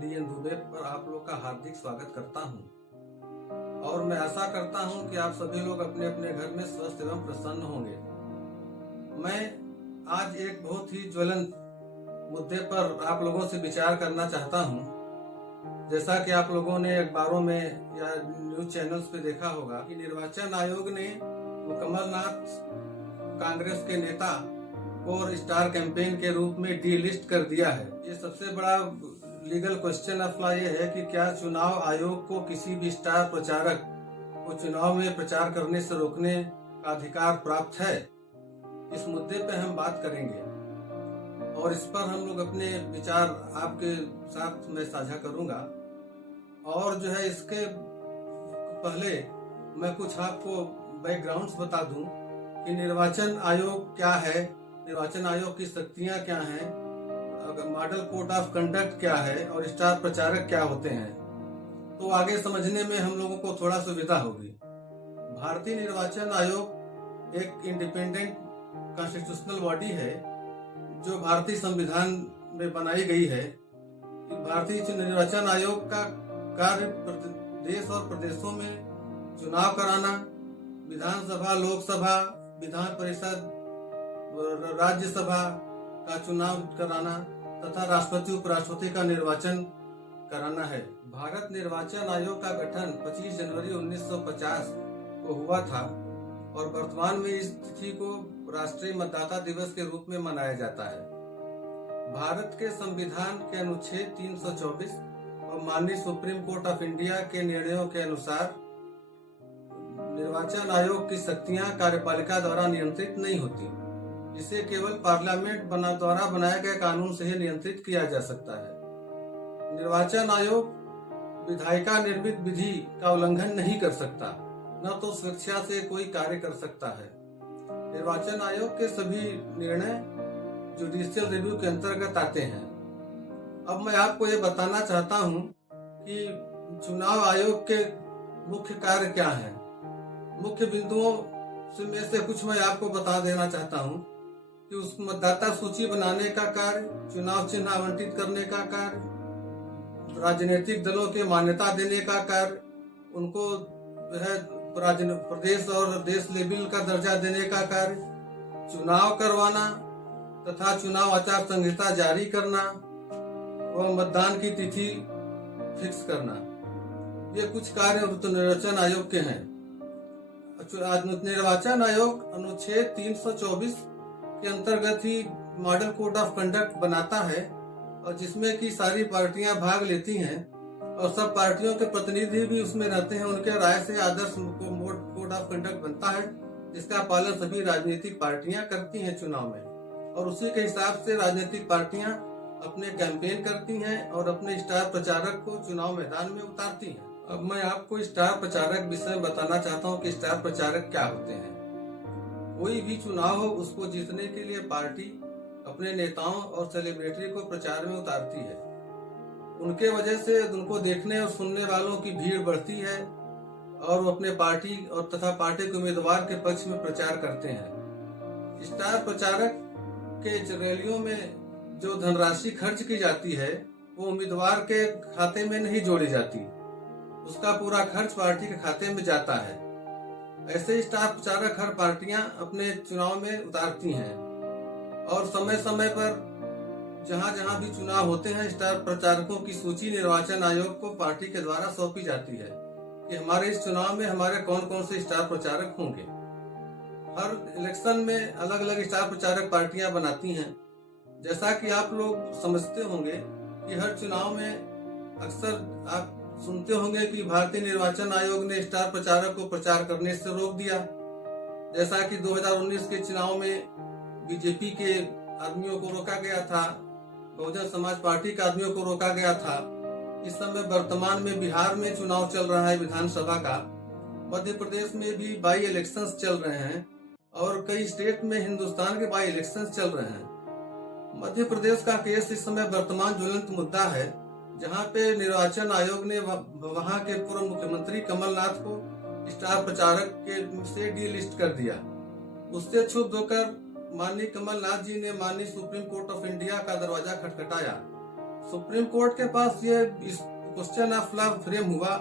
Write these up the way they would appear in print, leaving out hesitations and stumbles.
DN Dubey पर आप लोग का हार्दिक स्वागत करता हूं और मैं आशा करता हूं कि आप सभी लोग अपने अपने घर में स्वस्थ एवं प्रसन्न होंगे। मैं आज एक बहुत ही ज्वलंत मुद्दे पर आप लोगों से विचार करना चाहता हूं। जैसा कि आप लोगों ने अखबारों में या न्यूज चैनल्स पे देखा होगा कि निर्वाचन आयोग ने कमलनाथ कांग्रेस के नेता और स्टार कैंपेन के रूप में डी लिस्ट कर दिया है। ये सबसे बड़ा लीगल क्वेश्चन अपना ये है कि क्या चुनाव आयोग को किसी भी स्टार प्रचारक को चुनाव में प्रचार करने से रोकने का अधिकार प्राप्त है। इस मुद्दे पे हम बात करेंगे और इस पर हम लोग अपने विचार आपके साथ मैं साझा करूंगा। और जो है इसके पहले मैं कुछ आपको बैकग्राउंड्स बता दूं कि निर्वाचन आयोग क्या है, निर्वाचन आयोग की शक्तियां क्या हैं, मॉडल कोड ऑफ कंडक्ट क्या है और स्टार प्रचारक क्या होते हैं, तो आगे समझने में हम लोगों को थोड़ा सुविधा होगी। भारतीय निर्वाचन आयोग एक इंडिपेंडेंट कॉन्स्टिट्यूशनल बॉडी है जो भारतीय संविधान में बनाई गई है। भारतीय निर्वाचन आयोग का कार्य देश और प्रदेशों में चुनाव कराना, विधानसभा, लोकसभा, विधान परिषद, राज्यसभा का चुनाव कराना तथा राष्ट्रपति उपराष्ट्रपति का निर्वाचन कराना है। भारत निर्वाचन आयोग का गठन 25 जनवरी 1950 को हुआ था और वर्तमान में इस तिथि को राष्ट्रीय मतदाता दिवस के रूप में मनाया जाता है। भारत के संविधान के अनुच्छेद 324 और माननीय सुप्रीम कोर्ट ऑफ इंडिया के निर्णयों के अनुसार निर्वाचन आयोग की शक्तियां कार्यपालिका द्वारा नियंत्रित नहीं होती। इसे केवल पार्लियामेंट द्वारा बनाए गए कानून से ही नियंत्रित किया जा सकता है। निर्वाचन आयोग विधायिका निर्मित विधि का उल्लंघन नहीं कर सकता, न तो स्वेच्छा से कोई कार्य कर सकता है। निर्वाचन आयोग के सभी निर्णय जुडिशियल रिव्यू के अंतर्गत आते हैं। अब मैं आपको ये बताना चाहता हूँ कि चुनाव आयोग के मुख्य कार्य क्या हैं। मुख्य बिंदुओं में से कुछ मैं आपको बता देना चाहता हूँ कि उस मतदाता सूची बनाने का कार्य, चुनाव चिन्ह आवंटित करने का कार्य, राजनीतिक दलों के मान्यता देने का कार्य, उनको प्रदेश और देश लेवल का दर्जा देने का कार्य, चुनाव करवाना तथा चुनाव आचार संहिता जारी करना और मतदान की तिथि फिक्स करना, ये कुछ कार्य निर्वाचन आयोग के हैं। निर्वाचन आयोग अनुच्छेद 324 के अंतर्गत ही मॉडल कोड ऑफ कंडक्ट बनाता है और जिसमें की सारी पार्टियां भाग लेती हैं और सब पार्टियों के प्रतिनिधि भी उसमें रहते हैं। उनके राय से आदर्श कोड ऑफ कंडक्ट बनता है जिसका पालन सभी राजनीतिक पार्टियां करती हैं चुनाव में, और उसी के हिसाब से राजनीतिक पार्टियां अपने कैंपेन करती हैं और अपने स्टार प्रचारक को चुनाव मैदान में उतारती हैं। अब मैं आपको स्टार प्रचारक विषय में बताना चाहता हूं कि स्टार प्रचारक क्या होते हैं। कोई भी चुनाव हो, उसको जीतने के लिए पार्टी अपने नेताओं और सेलिब्रिटी को प्रचार में उतारती है। उनके वजह से उनको देखने और सुनने वालों की भीड़ बढ़ती है और वो अपने पार्टी और तथा पार्टी के उम्मीदवार के पक्ष में प्रचार करते हैं। स्टार प्रचारक के रैलियों में जो धनराशि खर्च की जाती है वो उम्मीदवार के खाते में नहीं जोड़ी जाती, उसका पूरा खर्च पार्टी के खाते में जाता है। ऐसे स्टार प्रचारक हर पार्टियां अपने चुनाव में उतारती हैं और समय समय पर जहां जहां भी चुनाव होते हैं स्टार प्रचारकों की सूची निर्वाचन आयोग को पार्टी के द्वारा सौंपी जाती है कि हमारे इस चुनाव में हमारे कौन कौन से स्टार प्रचारक होंगे। हर इलेक्शन में अलग अलग स्टार प्रचारक पार्टियां बनाती हैं। जैसा कि आप लोग समझते होंगे कि हर चुनाव में अक्सर आप सुनते होंगे कि भारतीय निर्वाचन आयोग ने स्टार प्रचारक को प्रचार करने से रोक दिया। जैसा कि 2019 के चुनाव में बीजेपी के आदमियों को रोका गया था, बहुजन समाज पार्टी के आदमियों को रोका गया था। इस समय वर्तमान में बिहार में चुनाव चल रहा है विधानसभा का, मध्य प्रदेश में भी बाई इलेक्शंस चल रहे हैं और कई स्टेट में हिंदुस्तान के बाई इलेक्शंस चल रहे हैं। मध्य प्रदेश का केस इस समय वर्तमान ज्वलंत मुद्दा है, जहां पे निर्वाचन आयोग ने वहां के पूर्व मुख्यमंत्री कमलनाथ को स्टार प्रचारक के से डी लिस्ट कर दिया। उससे क्षुब्ध होकर माननीय कमलनाथ जी ने माननीय सुप्रीम कोर्ट ऑफ इंडिया का दरवाजा खटखटाया सुप्रीम कोर्ट के पास ये इस क्वेश्चन ऑफ लॉ फ्रेम हुआ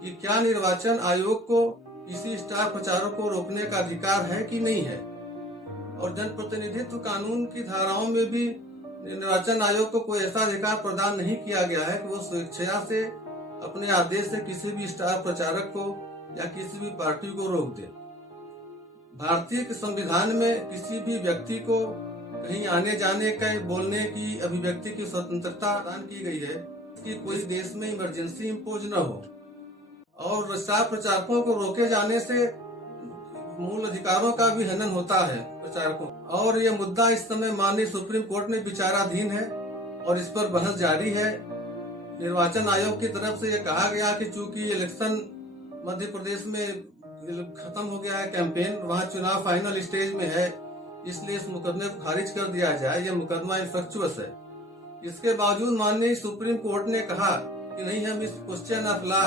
कि क्या निर्वाचन आयोग को किसी स्टार प्रचारक को रोकने का अधिकार है कि नहीं है। और जनप्रतिनिधित्व कानून की धाराओं में भी निर्वाचन आयोग को कोई ऐसा अधिकार प्रदान नहीं किया गया है कि वो स्वेच्छा से अपने आदेश से किसी भी स्टार प्रचारक को या किसी भी पार्टी को रोक दे। भारतीय संविधान में किसी भी व्यक्ति को कहीं आने जाने का बोलने की अभिव्यक्ति की स्वतंत्रता प्रदान की गई है कि कोई देश में इमरजेंसी इम्पोज न हो। और स्टार प्रचारकों को रोके जाने से मूल अधिकारों का भी हनन होता है प्रचारकों। और यह मुद्दा इस समय माननीय सुप्रीम कोर्ट में विचाराधीन है और इस पर बहस जारी है। निर्वाचन आयोग की तरफ से यह कहा गया कि चूंकि इलेक्शन मध्य प्रदेश में खत्म हो गया है कैंपेन, वहां चुनाव फाइनल स्टेज में है, इसलिए इस मुकदमे को खारिज कर दिया जाए। यह मुकदमा इनफेक्चुअस है। इसके बावजूद माननीय सुप्रीम कोर्ट ने कहा कि नहीं, हम इस क्वेश्चन ऑफ लॉ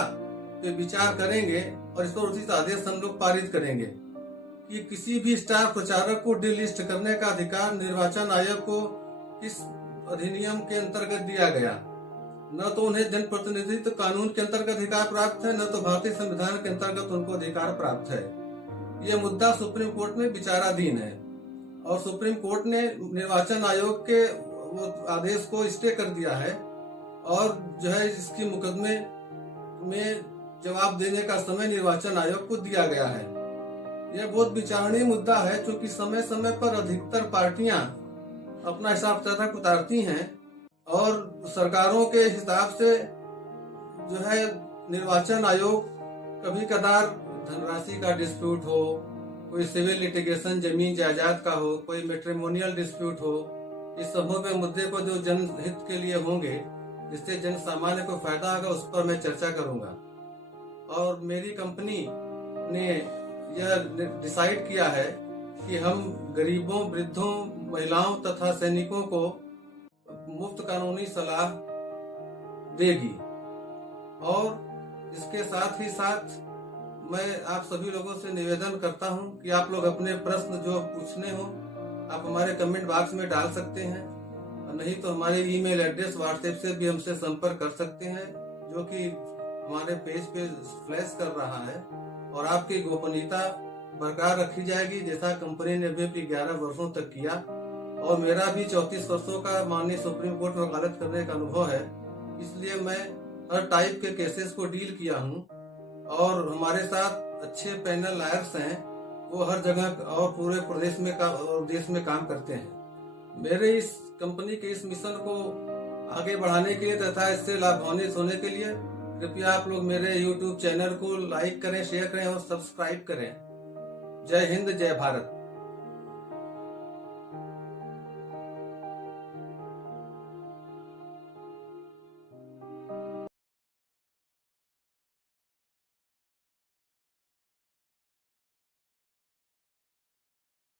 पे विचार करेंगे और इस पर उचित आदेश हम लोग पारित करेंगे कि किसी भी स्टार प्रचारक को डिलिस्ट करने का अधिकार निर्वाचन आयोग को इस अधिनियम के अंतर्गत दिया गया। न तो उन्हें जनप्रतिनिधित्व कानून के अंतर्गत अधिकार प्राप्त है, न तो भारतीय संविधान के अंतर्गत उनको अधिकार प्राप्त है। यह मुद्दा सुप्रीम कोर्ट में विचाराधीन है और सुप्रीम कोर्ट ने निर्वाचन आयोग के वो आदेश को स्टे कर दिया है और जो है इसकी मुकदमे में जवाब देने का समय निर्वाचन आयोग को दिया गया है। यह बहुत विचारणीय मुद्दा है क्योंकि समय समय पर अधिकतर पार्टियां अपना हिसाब किताब उतारती हैं और सरकारों के हिसाब से जो है निर्वाचन आयोग कभी कदार धनराशि का डिस्प्यूट हो, कोई सिविल लिटिगेशन जमीन जायदाद का हो, कोई मैट्रिमोनियल डिस्प्यूट हो, इस समूह में मुद्दे को जो जनहित के लिए होंगे जिससे जन सामान्य को फायदा होगा उस पर मैं चर्चा करूंगा। और मेरी कंपनी ने यह डिसाइड किया है कि हम गरीबों, वृद्धों, महिलाओं तथा सैनिकों को मुफ्त कानूनी सलाह देगी। और इसके साथ ही साथ मैं आप सभी लोगों से निवेदन करता हूं कि आप लोग अपने प्रश्न जो पूछने हो आप हमारे कमेंट बॉक्स में डाल सकते हैं, नहीं तो हमारे ईमेल एड्रेस व्हाट्सएप से भी हमसे संपर्क कर सकते हैं जो कि हमारे पेज पे फ्लैश कर रहा है। और आपकी गोपनीयता बरकरार रखी जाएगी जैसा कंपनी ने भी 11 वर्षों तक किया। और मेरा भी 34 वर्षों का माननीय सुप्रीम कोर्ट में वकालत करने का अनुभव है, इसलिए मैं हर टाइप के केसेस को डील किया हूँ। और हमारे साथ अच्छे पैनल लॉयर्स हैं, वो हर जगह और पूरे प्रदेश में और देश में काम करते हैं। मेरे इस कंपनी के इस मिशन को आगे बढ़ाने के लिए तथा इससे लाभान्वित होने के लिए कृपया आप लोग मेरे YouTube चैनल को लाइक करें, शेयर करें और सब्सक्राइब करें। जय हिंद, जय भारत।